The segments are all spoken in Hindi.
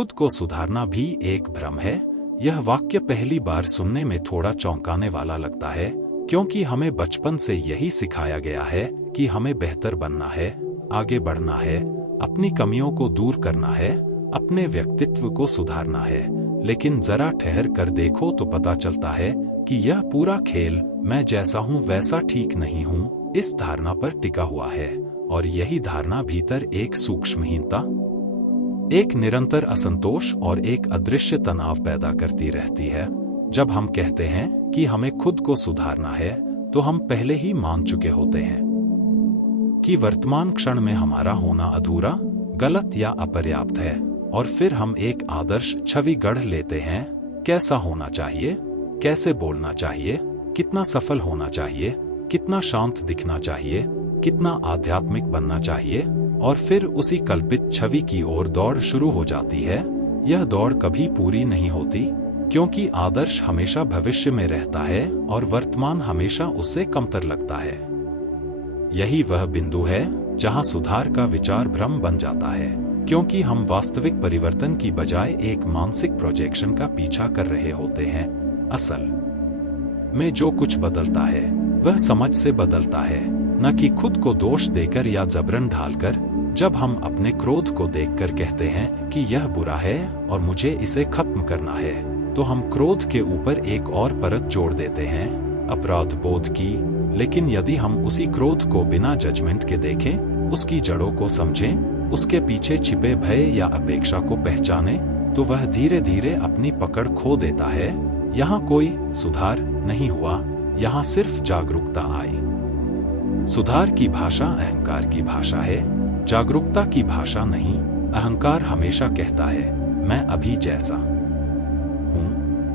खुद को सुधारना भी एक भ्रम है। यह वाक्य पहली बार सुनने में थोड़ा चौंकाने वाला लगता है, क्योंकि हमें बचपन से यही सिखाया गया है कि हमें बेहतर बनना है, आगे बढ़ना है, अपनी कमियों को दूर करना है, अपने व्यक्तित्व को सुधारना है। लेकिन जरा ठहर कर देखो तो पता चलता है कि यह पूरा खेल मैं जैसा हूँ वैसा ठीक नहीं हूँ इस धारणा पर टिका हुआ है। और यही धारणा भीतर एक सूक्ष्महीनता, एक निरंतर असंतोष और एक अदृश्य तनाव पैदा करती रहती है। जब हम कहते हैं कि हमें खुद को सुधारना है, तो हम पहले ही मान चुके होते हैं कि वर्तमान क्षण में हमारा होना अधूरा, गलत या अपर्याप्त है। और फिर हम एक आदर्श छवि गढ़ लेते हैं, कैसा होना चाहिए, कैसे बोलना चाहिए, कितना सफल होना चाहिए, कितना शांत दिखना चाहिए, कितना आध्यात्मिक बनना चाहिए। और फिर उसी कल्पित छवि की ओर दौड़ शुरू हो जाती है। यह दौड़ कभी पूरी नहीं होती, क्योंकि आदर्श हमेशा भविष्य में रहता है और वर्तमान हमेशा उससे कमतर लगता है। यही वह बिंदु है जहां सुधार का विचार भ्रम बन जाता है, क्योंकि हम वास्तविक परिवर्तन की बजाय एक मानसिक प्रोजेक्शन का पीछा कर रहे होते हैं। असल में जो कुछ बदलता है वह समझ से बदलता है, न कि खुद को दोष देकर या जबरन ढालकर। जब हम अपने क्रोध को देखकर कहते हैं कि यह बुरा है और मुझे इसे खत्म करना है, तो हम क्रोध के ऊपर एक और परत जोड़ देते हैं, अपराध बोध की। लेकिन यदि हम उसी क्रोध को बिना जजमेंट के देखें, उसकी जड़ों को समझें, उसके पीछे छिपे भय या अपेक्षा को पहचानें, तो वह धीरे धीरे अपनी पकड़ खो देता है। यहाँ कोई सुधार नहीं हुआ, यहाँ सिर्फ जागरूकता आई। सुधार की भाषा अहंकार की भाषा है, जागरूकता की भाषा नहीं। अहंकार हमेशा कहता है, मैं अभी जैसा हूँ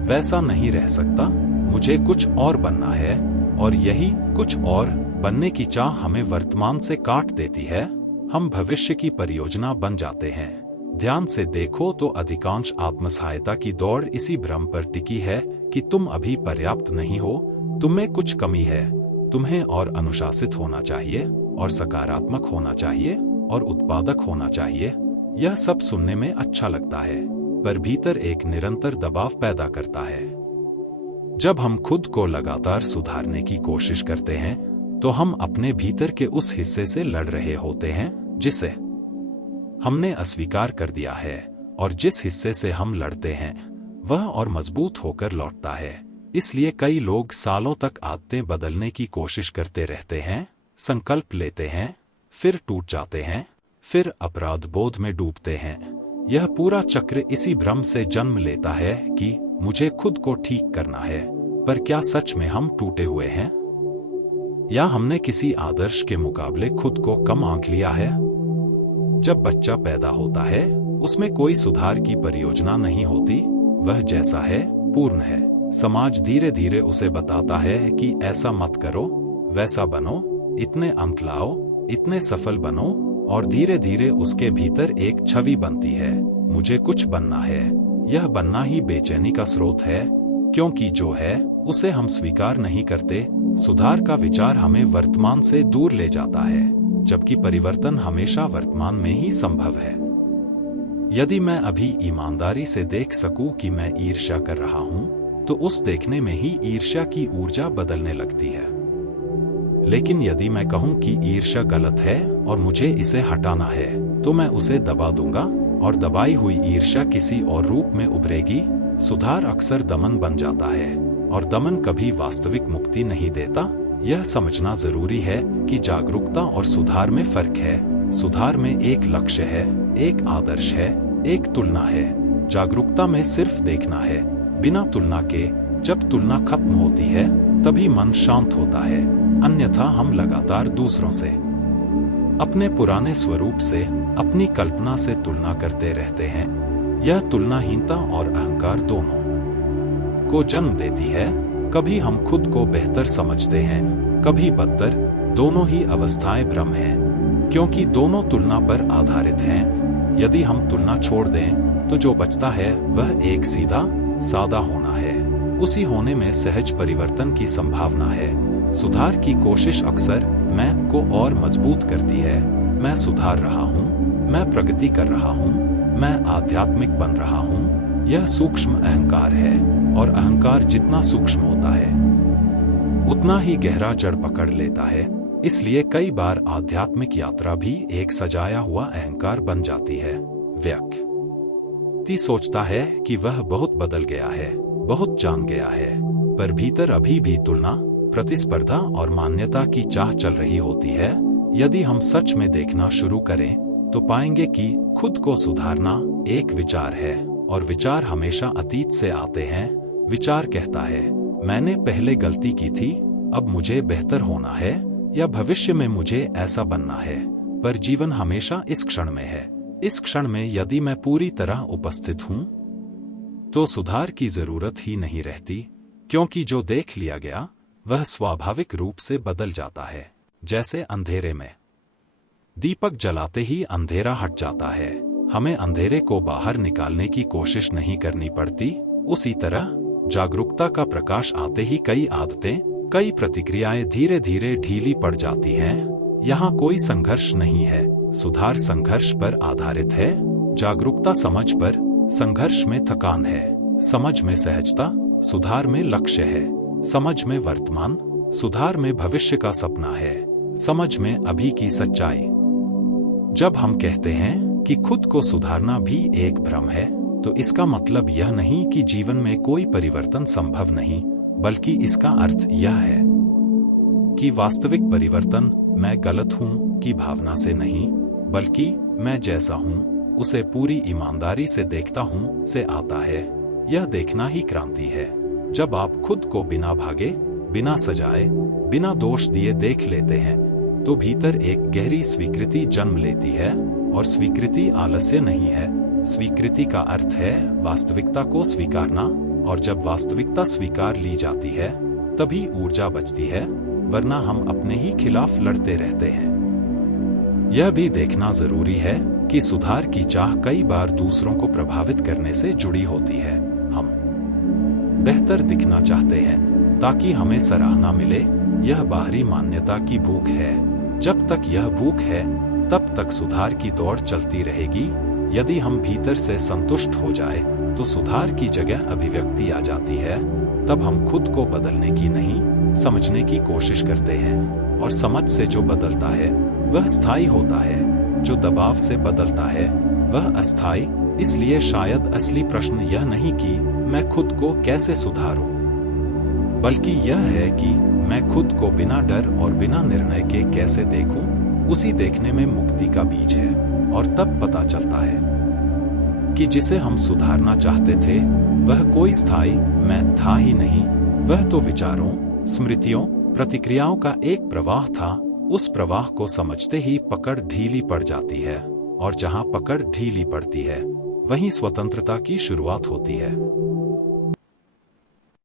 वैसा नहीं रह सकता, मुझे कुछ और बनना है। और यही कुछ और बनने की चाह हमें वर्तमान से काट देती है। हम भविष्य की परियोजना बन जाते हैं। ध्यान से देखो तो अधिकांश आत्मसहायता की दौड़ इसी भ्रम पर टिकी है कि तुम अभी पर्याप्त नहीं हो, तुम्हें कुछ कमी है, तुम्हें और अनुशासित होना चाहिए, और सकारात्मक होना चाहिए, और उत्पादक होना चाहिए। यह सब सुनने में अच्छा लगता है, पर भीतर एक निरंतर दबाव पैदा करता है। जब हम खुद को लगातार सुधारने की कोशिश करते हैं, तो हम अपने भीतर के उस हिस्से से लड़ रहे होते हैं जिसे हमने अस्वीकार कर दिया है। और जिस हिस्से से हम लड़ते हैं वह और मजबूत होकर लौटता है। इसलिए कई लोग सालों तक आदतें बदलने की कोशिश करते रहते हैं, संकल्प लेते हैं, फिर टूट जाते हैं, फिर अपराध बोध में डूबते हैं। यह पूरा चक्र इसी भ्रम से जन्म लेता है कि मुझे खुद को ठीक करना है। पर क्या सच में हम टूटे हुए हैं, या हमने किसी आदर्श के मुकाबले खुद को कम आंक लिया है? जब बच्चा पैदा होता है, उसमें कोई सुधार की परियोजना नहीं होती। वह जैसा है पूर्ण है। समाज धीरे धीरे उसे बताता है कि ऐसा मत करो, वैसा बनो, इतने अंक लाओ, इतने सफल बनो। और धीरे धीरे उसके भीतर एक छवि बनती है, मुझे कुछ बनना है। यह बनना ही बेचैनी का स्रोत है, क्योंकि जो है उसे हम स्वीकार नहीं करते। सुधार का विचार हमें वर्तमान से दूर ले जाता है, जबकि परिवर्तन हमेशा वर्तमान में ही संभव है। यदि मैं अभी ईमानदारी से देख सकूं कि मैं ईर्ष्या कर रहा हूं, तो उस देखने में ही ईर्ष्या की ऊर्जा बदलने लगती है। लेकिन यदि मैं कहूं कि ईर्ष्या गलत है और मुझे इसे हटाना है, तो मैं उसे दबा दूंगा और दबाई हुई ईर्ष्या किसी और रूप में उभरेगी। सुधार अक्सर दमन बन जाता है, और दमन कभी वास्तविक मुक्ति नहीं देता। यह समझना जरूरी है कि जागरूकता और सुधार में फर्क है। सुधार में एक लक्ष्य है, एक आदर्श है, एक तुलना है। जागरूकता में सिर्फ देखना है, बिना तुलना के। जब तुलना खत्म होती है, तभी मन शांत होता है। अन्यथा हम लगातार दूसरों से, अपने पुराने स्वरूप से, अपनी कल्पना से तुलना करते रहते हैं। यह तुलनाहीनता और अहंकार दोनों को जन्म देती है। कभी हम खुद को बेहतर समझते हैं, कभी बदतर। दोनों ही अवस्थाएं भ्रम हैं, क्योंकि दोनों तुलना पर आधारित हैं। यदि हम तुलना छोड़ दें, तो जो बचता है वह एक सीधा सादा होना है। उसी होने में सहज परिवर्तन की संभावना है। सुधार की कोशिश अक्सर मैं को और मजबूत करती है। मैं सुधार रहा हूँ, मैं प्रगति कर रहा हूँ, मैं आध्यात्मिक बन रहा हूँ, यह सूक्ष्म अहंकार है, और अहंकार जितना सूक्ष्म होता है उतना ही गहरा जड़ पकड़ लेता है। इसलिए कई बार आध्यात्मिक यात्रा भी एक सजाया हुआ अहंकार बन जाती है। व्यक्ति सोचता है कि वह बहुत बदल गया है, बहुत जान गया है, पर भीतर अभी भी तुलना, प्रतिस्पर्धा और मान्यता की चाह चल रही होती है। यदि हम सच में देखना शुरू करें तो पाएंगे कि खुद को सुधारना एक विचार है, और विचार हमेशा अतीत से आते हैं। विचार कहता है, मैंने पहले गलती की थी, अब मुझे बेहतर होना है, या भविष्य में मुझे ऐसा बनना है। पर जीवन हमेशा इस क्षण में है। इस क्षण में यदि मैं पूरी तरह उपस्थित हूं तो सुधार की जरूरत ही नहीं रहती, क्योंकि जो देख लिया गया वह स्वाभाविक रूप से बदल जाता है। जैसे अंधेरे में दीपक जलाते ही अंधेरा हट जाता है, हमें अंधेरे को बाहर निकालने की कोशिश नहीं करनी पड़ती। उसी तरह जागरूकता का प्रकाश आते ही कई आदतें, कई प्रतिक्रियाएं धीरे धीरे ढीली पड़ जाती हैं। यहाँ कोई संघर्ष नहीं है, सुधार संघर्ष पर आधारित है। जागरूकता समझ पर, संघर्ष में थकान है। समझ में सहजता, सुधार में लक्ष्य है। समझ में वर्तमान, सुधार में भविष्य का सपना है। समझ में अभी की सच्चाई। जब हम कहते हैं कि खुद को सुधारना भी एक भ्रम है, तो इसका मतलब यह नहीं कि जीवन में कोई परिवर्तन संभव नहीं, बल्कि इसका अर्थ यह है कि वास्तविक परिवर्तन मैं गलत हूं की भावना से नहीं, बल्कि मैं जैसा हूं उसे पूरी ईमानदारी से देखता हूं से आता है। यह देखना ही क्रांति है। जब आप खुद को बिना भागे, बिना सजाए, बिना दोष दिए देख लेते हैं तो भीतर एक गहरी स्वीकृति जन्म लेती है। और स्वीकृति आलस्य नहीं है। स्वीकृति का अर्थ है वास्तविकता को स्वीकारना, और जब वास्तविकता स्वीकार ली जाती है तभी ऊर्जा बचती है, वरना हम अपने ही खिलाफ लड़ते रहते हैं। यह भी देखना जरूरी है कि सुधार की चाह कई बार दूसरों को प्रभावित करने से जुड़ी होती है। हम बेहतर दिखना चाहते हैं ताकि हमें सराहना मिले, यह बाहरी मान्यता की भूख है। जब तक यह भूख है तब तक सुधार की दौड़ चलती रहेगी। यदि हम भीतर से संतुष्ट हो जाए तो सुधार की जगह अभिव्यक्ति आ जाती है। तब हम खुद को बदलने की नहीं, समझने की कोशिश करते हैं। और समझ से जो बदलता है वह स्थायी होता है, जो दबाव से बदलता है वह अस्थायी। इसलिए शायद असली प्रश्न यह नहीं कि मैं खुद को कैसे सुधारूं, बल्कि यह है कि मैं खुद को बिना डर और बिना निर्णय के कैसे देखूं। उसी देखने में मुक्ति का बीज है। और तब पता चलता है कि जिसे हम सुधारना चाहते थे वह कोई स्थायी मैं था ही नहीं, वह तो विचारों, स्मृतियों, प्रतिक्रियाओं का एक प्रवाह था। उस प्रवाह को समझते ही पकड़ ढीली पड़ जाती है, और जहां पकड़ ढीली पड़ती है वहीं स्वतंत्रता की शुरुआत होती है।